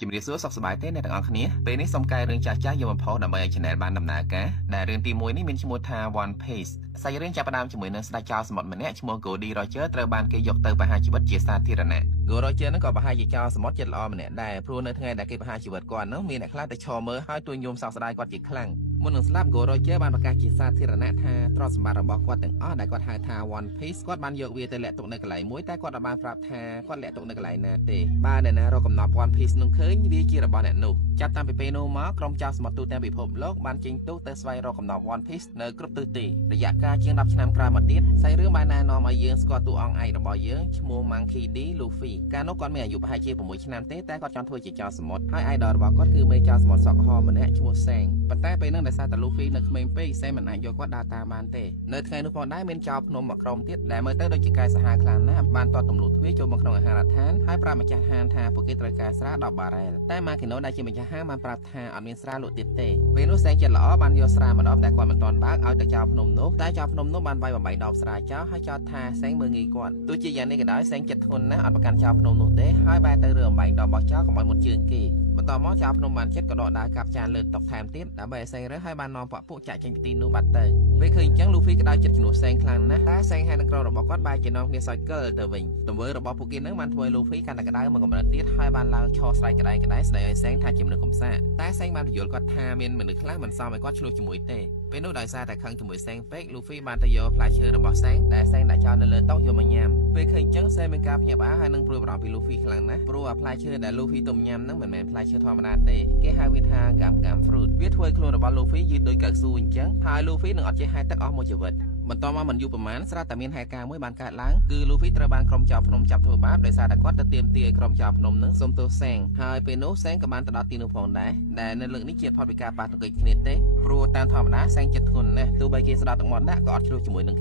ជំរាបសួរសុខសប្បាយទេអ្នកទាំងអស់គ្នាពេលនេះសូមកែរឿងចាស់ៗយកមកផុសដើម្បីឲ្យ channel បានដំណើរការដែលរឿងទី1នេះមានឈ្មោះថា One Piece សាច់រឿងចាប់ផ្ដើមជាមួយនឹងស្ដេចចៅសមុទ្រម្នាក់ឈ្មោះ Goldie Roger ត្រូវបានគេយកទៅបង្ហាញជីវិតជាសាធារណៈ Goldie Roger នឹងក៏បង្ហាញជាចៅសមុទ្រចិត្តល្អម្នាក់ដែរព្រោះនៅថ្ងៃដែលគេបង្ហាញជីវិតគាត់នោះមានអ្នកខ្លះទៅឈរមើលហើយទួញយំសោកស្ដាយគាត់ជាខ្លាំងមុននឹងស្លាប់ Goldie Roger បានប្រកាសជាសាធារណៈថាទ្រព្យសម្បត្តិរបស់គាត់ទាំងអស់ដែលគាត់ហៅថា One Piece គាត់បានយកវាទៅលាក់ទុកនៅកន្លែងមួយតែគាត់បានប្រាប់ថាគាត់លាក់ទុកនៅកន្លែងណាទេបើអ្នកណារកកំណត់ One Piece នឹងឃើញវាជារបស់អ្នកនោះចាប់តាំងពីពេលនោះមកក្រុមចៅសមុទ្រទូទាំងពិភពលោកបានចេញទូទៅស្វែងរកកំណត់ One Piece នៅគ្រប់ទិសទីរយៈកាលជាង10ឆ្នាំក្រោយមកទៀតសាច់រឿងបានណែនាំឲ្យយើងស្គាល់តួអង្គឯករបស់យើងឈ្មោះ Monkey D Luffy កាលនោះគាត់មានអាយុប្រហែលជា6ឆ្នាំទេតែគាត់ចង់ធ្វើជាចៅសមុទ្រហើយ idol របស់គាត់គឺមេចៅសមុទ្រសក់ក្រហមម្នាក់ឈ្មោះ Sang ប៉ុន្តែពេលនោះដោយសារតែ Luffy នៅក្មេងពេក Sang មិនអាចយកគាត់ដើរតាមបានទេនៅថ្ងៃនោះផងដែរមានចៅភ្នំមួយក្រុមទៀតដែលមើលទៅដូចជាកាយសាហាវខ្លាំងណាស់បានទាត់ទម្លុះទ្វារចូលមកក្នុងអាហារដ្ឋានហើយប្រាប់ម្ចាស់ហាងថាពួកគេត្រូវការស្រា10បារ៉ែលតែ Makino ដែលជាម្ចាស់ហាងបានប្រាប់ថាអត់មានស្រាលក់ទៀតទេពេលនោះ Sang ចិត្តល្អបានយកស្រាម្ដងដែលគាត់មិនទាន់បើកឲ្យទៅចៅភ្នំនោះតែចៅភ្នំនោះបានវាយបំបីដបស្រាចោលហើយចោទថា Sang មើលងាយគាត់ទោះជាយ៉ាងនេះក៏ដោយ Sang ចិត្តធ្ងន់ណាស់អត់ប្រកាន់ចៅភ្នំនោះទេហើយបែរទៅរើអំបែងដបរបស់ចោលកុំឲ្យមុតជើងគេបន្តមកចៅភ្នំបានចិត្តក៏ដកដើរកាប់ចានលើតុថែមទៀតដើម្បីឲ្យ Sang រើសហើយបាននាំពួកចាក់ចេញពីទីនោះបាត់ទៅពេលឃើញអញ្ចឹង Luffy ក៏ដោយចិត្តជំនួស Sang ខ្លាំងណាស់តែ Sang ហើយនឹងក្រុមរបស់គាត់បែរជានាំគ្នាសើចកិលទៅវិញទង្វើរបស់ពួកគេនឹងបានធ្វើឲ្យ Luffy កាន់តែក្តៅមកកម្រិតទៀតហើយបានឡើងឈរស្រែកក្តៅស្ដីឲ្យ Sang ថាជាមនុស្សកំសាកតែ Sang បានពន្យល់គាត់ថាមានមនុស្សខ្លះមិនសមឲ្យគាត់ឆ្លោះជាមួយទេពេលនោះដោយសារតែខឹងជាមួយ Sang ពេក Luffy បានទៅយកផ្លែឈើរបស់ Sang ដែល Sang ដាក់ចោលនៅលើតុយកមកញ៉ាំពេលឃើញអញ្ចឹង Sang មានការភ្ញាក់ផ្អើលហើយនឹងព្រួយបារម្ភពី Luffy ខ្លាំងណាស់ព្រោះផ្លែឈើដែល Luffy ទុំញ៉ាំហ្នឹងមិនមែនផ្លែឈើធម្មតាទេគេហៅវាថា Gam Fruit វាធ្វើឲ្យខ្លួនរបស់ Luffy យឺតដូចកៅស៊ូអញ្ចឹងហើយ Luffy នឹងអត់ចេះហែលទឹកអស់មួយជីវិតបន្តមកមិនយូរប៉ុន្មានស្រាប់តែមានហេតុការណ៍មួយបានកើតឡើងគឺ Luffy ត្រូវបានក្រុមចៅភ្នំចាប់ធ្វើបាបដោយសារតែគាត់ទៅទាមទារឲ្យក្រុមចៅភ្នំនឹងសុំទោស Sang ហើយពេលនោះ Sang ក៏បានទៅដល់ទីនោះផងដែរដែលនៅលើកនេះជាផុតពីការប៉ះទង្គិចគ្នាទេព្រោះតាមធម្មតា Sang ចិត្តធ្ងន់ណាស់ទោះបីគេស្ដាប់ទឹកមាត់ដាក់ក៏អត់ឆ្លោះជាមួយនឹង